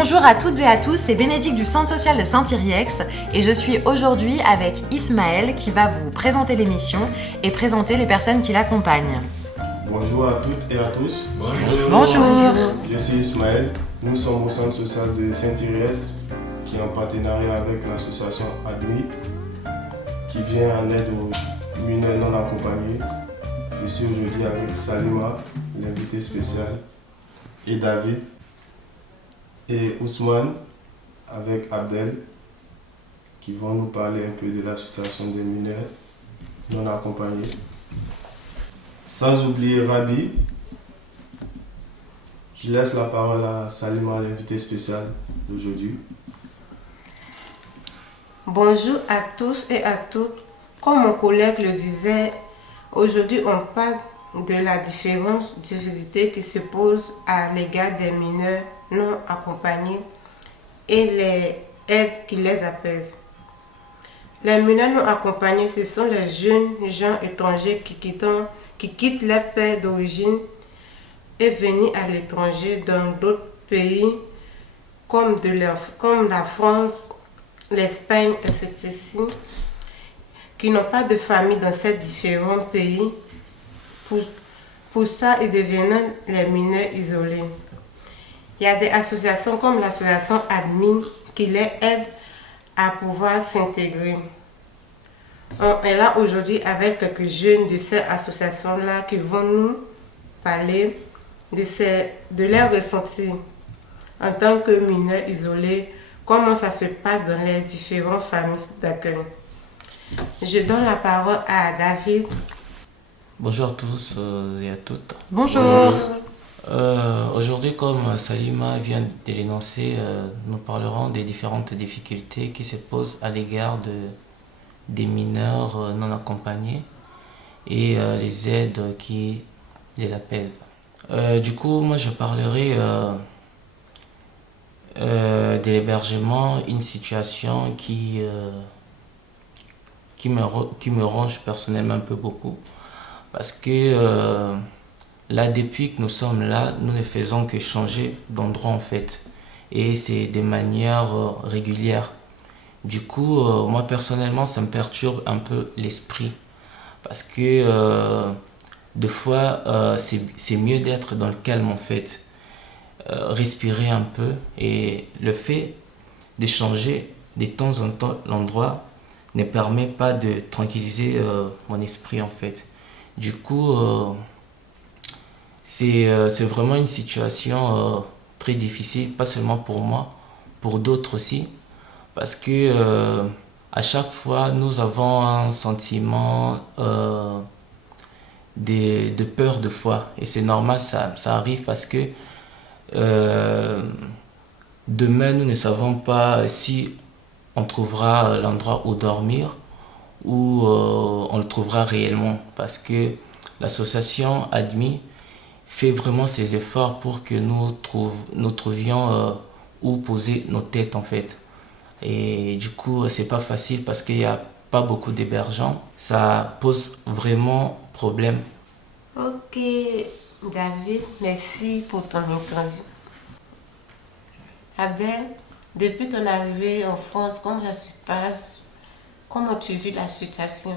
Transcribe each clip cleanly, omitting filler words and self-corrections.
Bonjour à toutes et à tous, c'est Bénédicte du Centre social de Saint-Yrieix et je suis aujourd'hui avec Ismaël qui va vous présenter l'émission et présenter les personnes qui l'accompagnent. Bonjour à toutes et à tous. Bonjour. Je suis Ismaël. Nous sommes au Centre social de Saint-Yrieix qui est en partenariat avec l'association ADMI qui vient en aide aux mineurs non accompagnés. Je suis aujourd'hui avec Salima, l'invité spécial, et David et Ousmane avec Abdel qui vont nous parler un peu de la situation des mineurs non accompagnés. Sans oublier Rabi, je laisse la parole à Salima, l'invité spécial d'aujourd'hui. Bonjour à tous et à toutes. Comme mon collègue le disait, aujourd'hui on parle de la difficulté qui se pose à l'égard des mineurs non accompagnés et les aides qui les apaisent. Les mineurs non accompagnés, ce sont les jeunes gens étrangers qui quittent leur pays d'origine et viennent à l'étranger dans d'autres pays comme la France, l'Espagne, etc. qui n'ont pas de famille dans ces différents pays. Pour ça, ils deviennent les mineurs isolés. Il y a des associations comme l'association ADMI qui les aident à pouvoir s'intégrer. On est là aujourd'hui avec quelques jeunes de ces associations-là qui vont nous parler de leurs ressentis en tant que mineurs isolés, comment ça se passe dans les différentes familles d'accueil. Je donne la parole à David. Bonjour à tous et à toutes. Bonjour. Aujourd'hui, comme Salima vient de l'énoncer, nous parlerons des différentes difficultés qui se posent à l'égard des mineurs non accompagnés et les aides qui les apaisent. Du coup, moi je parlerai de l'hébergement, une situation qui me ronge personnellement un peu beaucoup. Parce que là, depuis que nous sommes là, nous ne faisons que changer d'endroit en fait. Et c'est de manière régulière. Du coup, moi personnellement, ça me perturbe un peu l'esprit. Parce que des fois, c'est mieux d'être dans le calme en fait. Respirer un peu. Et le fait de changer de temps en temps l'endroit ne permet pas de tranquilliser mon esprit en fait. Du coup, c'est vraiment une situation très difficile, pas seulement pour moi, pour d'autres aussi, parce que à chaque fois, nous avons un sentiment de peur de foi. Et c'est normal, ça arrive parce que demain, nous ne savons pas si on trouvera l'endroit où dormir ou on le trouvera réellement, parce que l'association ADMI fait vraiment ses efforts pour que nous trouvions où poser nos têtes en fait. Et du coup, c'est pas facile parce qu'il n'y a pas beaucoup d'hébergeants. Ça pose vraiment problème. Ok, David, merci pour ton interview. Abdel, depuis ton arrivée en France, comment ça se passe? Comment tu vis la situation?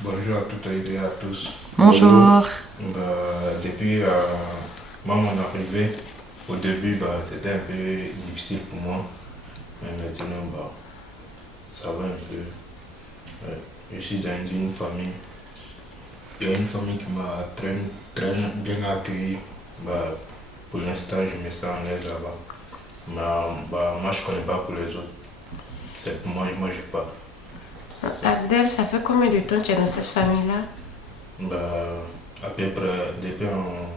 Bonjour à toutes et à tous. Bonjour. Depuis mon arrivée, au début, c'était un peu difficile pour moi. Mais maintenant, ça va un peu. Je suis dans une famille. Il y a une famille qui m'a très, très bien accueilli. Pour l'instant, je me sens en l'aise là-bas. Moi, je ne connais pas pour les autres. C'est pour moi, je n'ai pas. Abdel, ça fait combien de temps que tu es dans cette famille-là? À peu près depuis en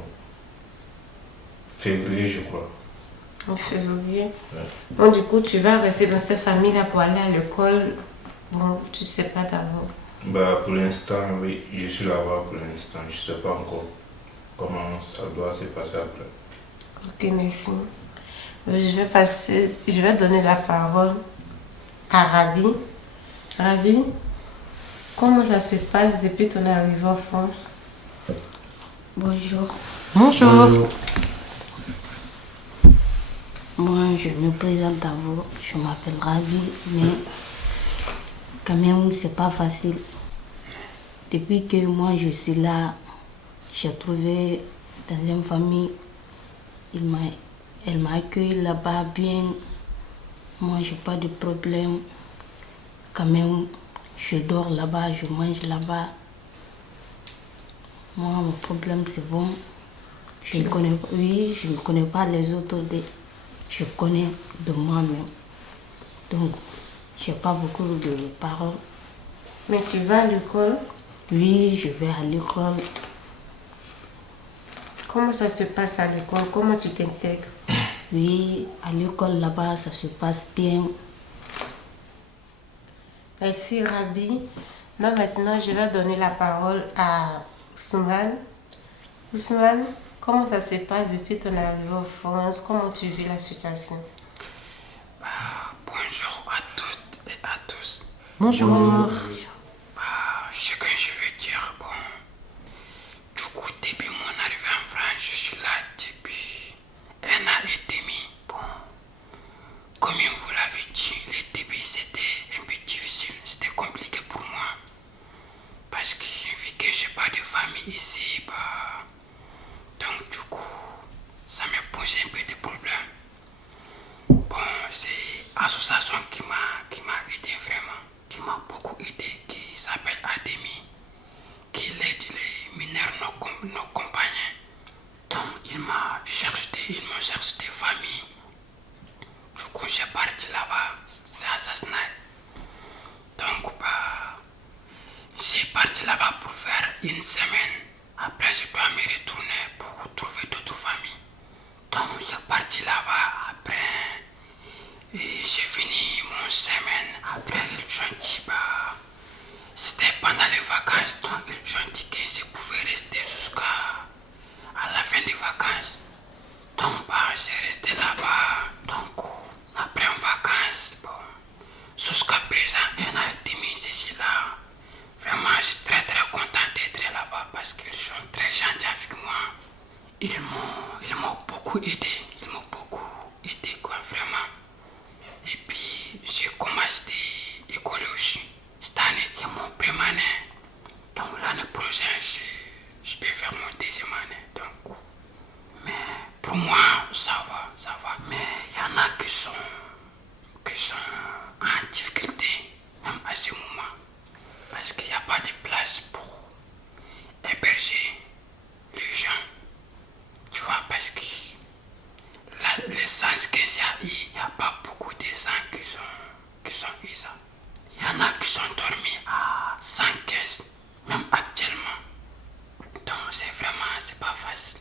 février, je crois. En février? Ouais. Bon, du coup, tu vas rester dans cette famille-là pour aller à l'école. Bon, tu ne sais pas d'abord. Pour l'instant, oui, je suis là-bas pour l'instant. Je ne sais pas encore comment ça doit se passer après. Ok, merci. Je vais donner la parole à Rabi. Rabi, comment ça se passe depuis ton arrivée en France? Bonjour. Bonjour. Moi, je me présente d'abord. Je m'appelle Ravi, mais quand même, c'est pas facile. Depuis que moi, je suis là, j'ai trouvé dans une famille, elle m'a accueilli là-bas bien. Moi, j'ai pas de problème. Quand même, je dors là-bas, je mange là-bas. Moi, mon problème, c'est bon. Je ne connais pas les autres. Je connais de moi-même. Donc, je n'ai pas beaucoup de paroles. Mais tu vas à l'école? Oui, je vais à l'école. Comment ça se passe à l'école? Comment tu t'intègres? Oui, à l'école là-bas, ça se passe bien. Merci Rabi. Donc maintenant, je vais donner la parole à Ousmane. Ousmane, comment ça se passe depuis ton arrivée en France? Comment tu vis la situation? Bonjour à toutes et à tous. Bonjour. Ce que je veux dire, bon, du coup, depuis mon arrivée en France, je suis là depuis 1 an et demi. Bon, comme vous l'avez dit, les débuts c'était un peu difficile, c'était compliqué pour moi. Parce que vu que je n'ai pas de famille ici, donc du coup, ça m'a posé un peu de problèmes. Bon, c'est l'association qui m'a aidé vraiment, qui m'a beaucoup aidé, qui s'appelle ADEMI, qui aide les mineurs non compagnies. Donc, ils m'ont cherché des familles. Du coup, j'ai parti là-bas, c'est assassinat. Donc, j'ai parti là-bas pour faire 1 semaine. Après, je dois me retourner pour trouver d'autres familles. Donc, j'ai parti là-bas. Après, j'ai fini mon semaine. Après, ils ont dit, c'était pendant les vacances. Donc, ils ont dit que je pouvais rester jusqu'à la fin des vacances. Donc, j'ai resté là-bas. Donc, après en vacances, jusqu'à présent, 1 an et demi, je suis là. Vraiment, je suis très très content d'être là-bas parce qu'ils sont très gentils avec moi. Ils m'ont beaucoup aidé. Ils m'ont beaucoup aidé, quoi, vraiment. Et puis, j'ai commencé l'école aussi. Cette année, c'est mon première année. Donc, l'année prochaine, je peux faire mon 2e année. Donc, mais pour moi, ça va, ça va. Mais il y en a qui sont en difficulté, même à ce moment. Parce qu'il n'y a pas de place pour héberger les gens. Tu vois, parce que les sens qu'il y n'y a pas beaucoup de gens qui sont ici. Il y en a qui sont dormis à 100 caisses, même actuellement. Donc c'est pas facile.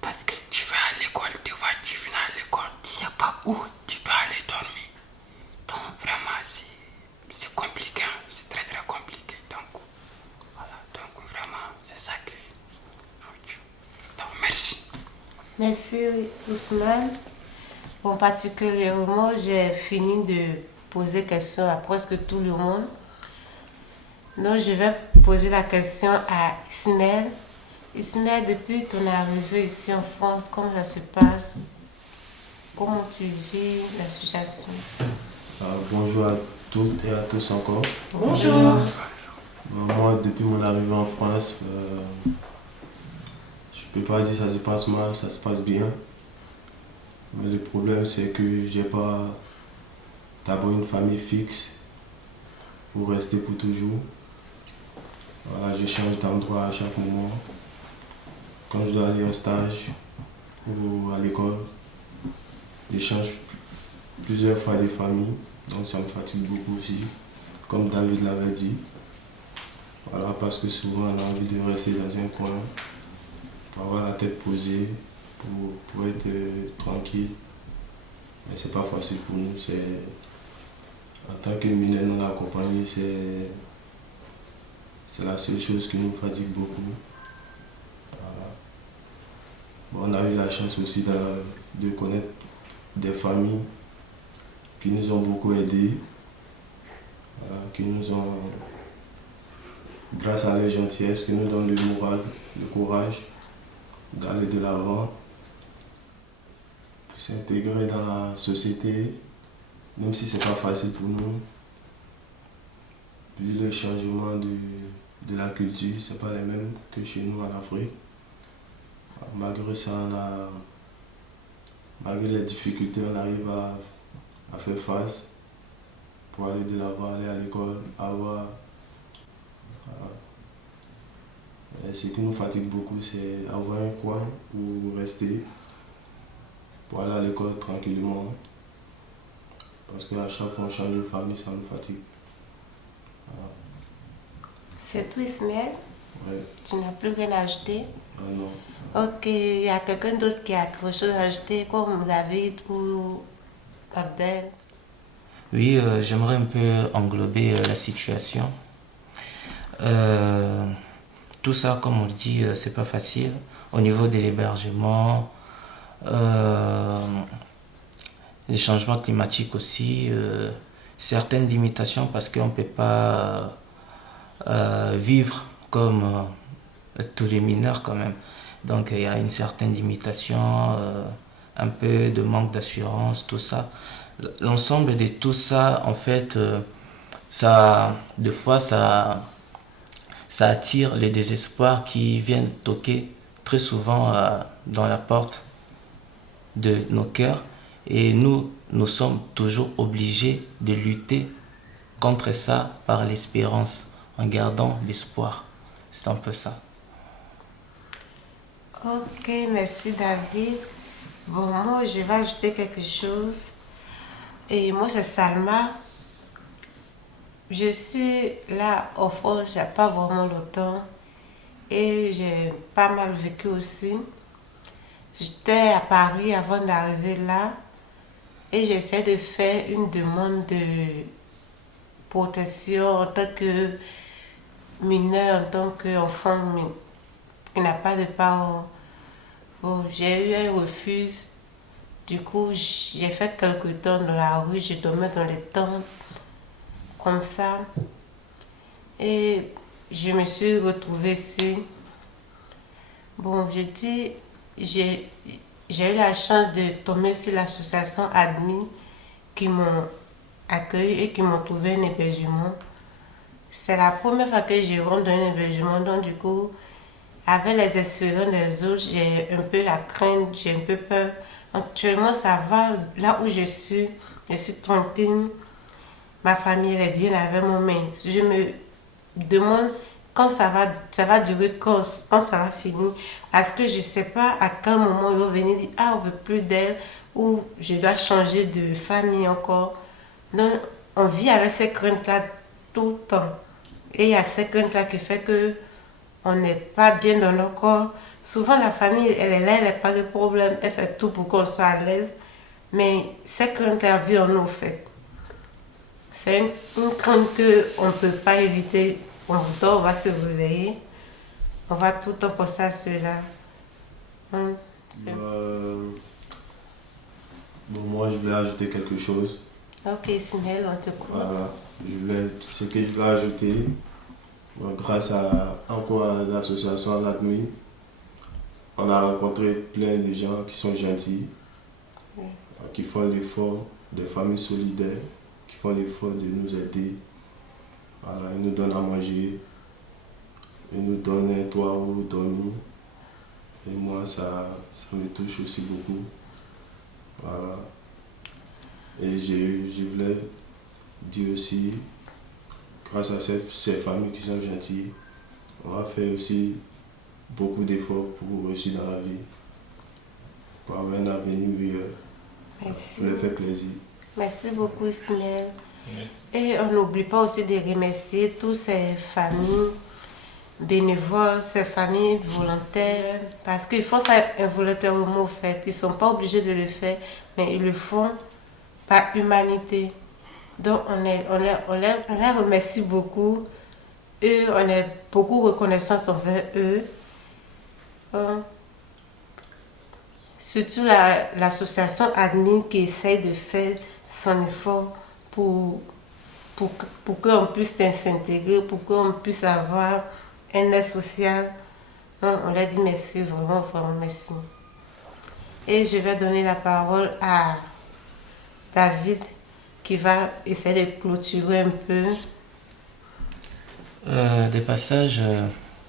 Parce que tu vas à l'école, tu viens à l'école, il n'y a pas où tu dois aller dormir. Donc vraiment c'est compliqué, c'est très très compliqué. Donc voilà, donc vraiment c'est ça que je veux dire. Donc merci. Merci Ousmane. Bon, particulièrement, j'ai fini de poser question à presque tout le monde. Donc, je vais poser la question à Ismaël. Ismaël, depuis ton arrivée ici en France, comment ça se passe? Comment tu vis la situation? Bonjour à toutes et à tous encore. Bonjour. Moi, depuis mon arrivée en France, je peux pas dire que ça se passe mal, ça se passe bien. Mais le problème, c'est que j'ai pas d'abord une famille fixe pour rester pour toujours. Voilà, je change d'endroit à chaque moment. Quand je dois aller en stage ou à l'école, je change plusieurs fois de famille. Donc ça me fatigue beaucoup aussi, comme David l'avait dit. Voilà, parce que souvent on a envie de rester dans un coin, pour avoir la tête posée, pour être tranquille. Mais c'est pas facile pour nous. En tant que mineur non accompagné, c'est la seule chose qui nous fatigue beaucoup. Voilà. Bon, on a eu la chance aussi de connaître des familles qui nous ont beaucoup aidés, voilà, qui nous ont, grâce à leur gentillesse, qui nous donnent le moral, le courage d'aller de l'avant s'intégrer dans la société, même si c'est pas facile pour nous. Puis le changement de la culture, c'est pas les mêmes que chez nous en Afrique. Malgré ça, malgré les difficultés, on arrive à faire face pour aller de l'avant, aller à l'école, avoir. Et ce qui nous fatigue beaucoup, c'est avoir un coin où rester pour aller à l'école tranquillement. Parce qu'à chaque fois qu'on change de famille, ça nous fatigue. Voilà. C'est tout, Ismaël? Ouais. Tu n'as plus rien à ajouter? Ah non. Ok, il y a quelqu'un d'autre qui a quelque chose à ajouter, comme David ou Abdel? Oui, j'aimerais un peu englober la situation. Tout ça, comme on le dit, c'est pas facile. Au niveau de l'hébergement, les changements climatiques aussi, certaines limitations parce qu'on ne peut pas vivre comme tous les mineurs quand même. Donc il y a une certaine limitation, un peu de manque d'assurance, tout ça. L'ensemble de tout ça, en fait, ça, des fois, ça attire les désespoirs qui viennent toquer très souvent dans la porte de nos cœurs. Et nous sommes toujours obligés de lutter contre ça par l'espérance, en gardant l'espoir. C'est un peu ça. Ok, merci David. Bon, moi, je vais ajouter quelque chose. Et moi, c'est Salma. Je suis là au fond, je n'ai pas vraiment le temps. Et j'ai pas mal vécu aussi. J'étais à Paris avant d'arriver là. Et j'essaie de faire une demande de protection en tant que mineur, en tant qu'enfant qui n'a pas de parents. Bon, j'ai eu un refus. Du coup, j'ai fait quelques temps dans la rue, je dormais dans les tentes, comme ça. Et je me suis retrouvée ici. Bon, j'ai eu la chance de tomber sur l'association ADMI qui m'ont accueilli et qui m'ont trouvé un hébergement. C'est la première fois que je rentre dans un hébergement, donc du coup, avec les expériences des autres, j'ai un peu la crainte, j'ai un peu peur. Actuellement, ça va. Là où je suis tranquille. Ma famille elle est bien avec moi, mais je me demande quand ça va durer, quand ça va finir. Parce que je ne sais pas à quel moment ils vont venir dire ah, on ne veut plus d'elle ou je dois changer de famille encore. Donc, on vit avec ces craintes-là tout le temps. Et il y a ces craintes-là qui fait que on n'est pas bien dans notre corps. Souvent, la famille, elle est là, elle n'a pas de problème. Elle fait tout pour qu'on soit à l'aise. Mais ces craintes-là vivent en nous, en fait. C'est une crainte qu'on ne peut pas éviter. On dort, on va se réveiller. On va tout le temps penser à cela. Bon, moi, je voulais ajouter quelque chose. Ok, Ismaël, on te croit. Voilà. Ce que je voulais ajouter, grâce encore à l'association LADMI, on a rencontré plein de gens qui sont gentils, qui font l'effort, des familles solidaires, qui font l'effort de nous aider. Voilà, ils nous donnent à manger, ils nous donnent un toit où dormir. Et moi, ça me touche aussi beaucoup. Voilà. Et je voulais dire aussi, grâce à ces familles qui sont gentilles, on va faire aussi beaucoup d'efforts pour réussir dans la vie, pour avoir un avenir meilleur. Merci. Pour leur faire plaisir. Merci beaucoup, Ismaël. Et on n'oublie pas aussi de remercier toutes ces familles bénévoles, ces familles volontaires, parce qu'ils font ça involontairement, en fait. Ils ne sont pas obligés de le faire, mais ils le font par humanité. Donc, on les remercie beaucoup. Et on est beaucoup reconnaissant envers eux. Surtout l'association ADMI qui essaye de faire son effort pour qu'on puisse s'intégrer, pour qu'on puisse avoir un aide social. On leur dit merci, vraiment, vraiment merci. Et je vais donner la parole à David qui va essayer de clôturer un peu. Des passages,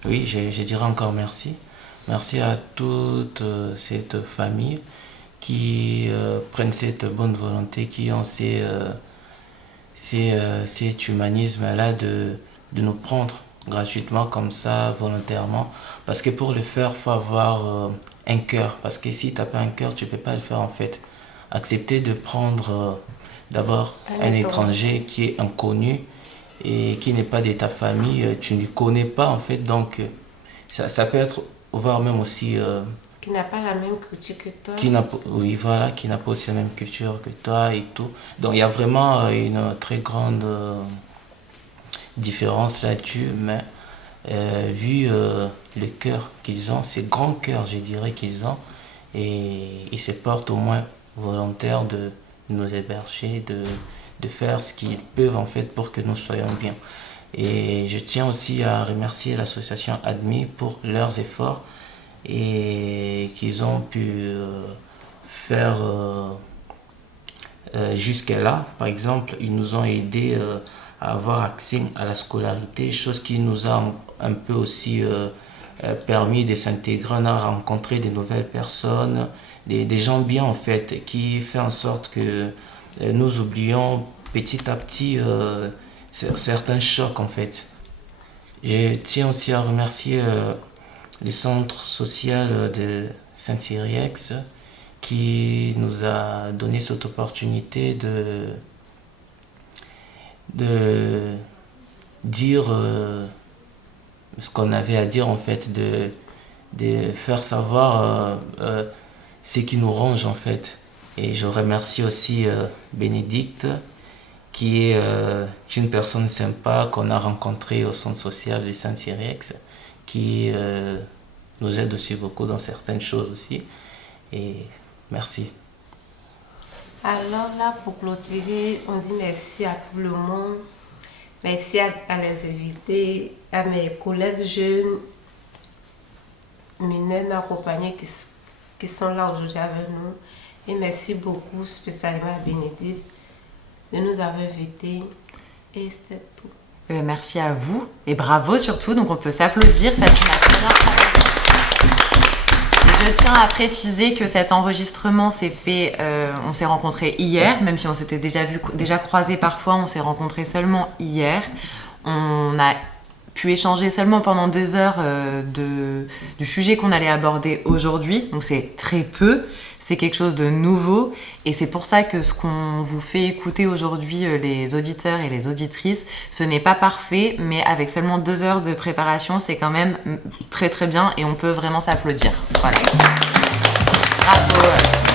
oui, je dirais encore merci. Merci à toute cette famille qui prennent cette bonne volonté, qui ont cet humanisme-là de nous prendre gratuitement comme ça, volontairement. Parce que pour le faire, il faut avoir un cœur. Parce que si tu n'as pas un cœur, tu ne peux pas le faire en fait. Accepter de prendre d'abord un étranger qui est inconnu et qui n'est pas de ta famille, tu ne connais pas en fait. Donc ça peut être, voire même aussi... qui n'a pas la même culture que toi. Qui n'a pas aussi la même culture que toi et tout. Donc il y a vraiment une très grande différence là-dessus, mais vu le cœur qu'ils ont, ces grands cœurs, je dirais qu'ils ont, et ils se portent au moins volontaires de nous héberger, de faire ce qu'ils peuvent en fait pour que nous soyons bien. Et je tiens aussi à remercier l'association ADMI pour leurs efforts et qu'ils ont pu faire jusque-là. Par exemple, ils nous ont aidés à avoir accès à la scolarité, chose qui nous a un peu aussi permis de s'intégrer. On a rencontré de nouvelles personnes, des gens bien en fait, qui fait en sorte que nous oublions petit à petit certains chocs en fait. Je tiens aussi à remercier le centre social de Saint-Thierry-Ex qui nous a donné cette opportunité de dire ce qu'on avait à dire en fait, de faire savoir ce qui nous ronge en fait. Et je remercie aussi Bénédicte qui est une personne sympa qu'on a rencontrée au centre social de Saint-Thierry-Ex, qui nous aide aussi beaucoup dans certaines choses aussi. Et merci. Alors là, pour clôturer, on dit merci à tout le monde. Merci à les invités, à mes collègues jeunes, mineurs non accompagnés qui sont là aujourd'hui avec nous. Et merci beaucoup, spécialement à Bénédicte, de nous avoir invités. Et c'était tout. Merci à vous et bravo surtout, donc on peut s'applaudir parce qu'on a très bien travaillé. Je tiens à préciser que cet enregistrement s'est fait, on s'est rencontrés hier, même si on s'était déjà croisés parfois, on s'est rencontrés seulement hier. On a pu échanger seulement pendant 2 heures du sujet qu'on allait aborder aujourd'hui, donc c'est très peu. C'est quelque chose de nouveau et c'est pour ça que ce qu'on vous fait écouter aujourd'hui, les auditeurs et les auditrices, ce n'est pas parfait, mais avec seulement 2 heures de préparation, c'est quand même très très bien et on peut vraiment s'applaudir. Voilà. Bravo.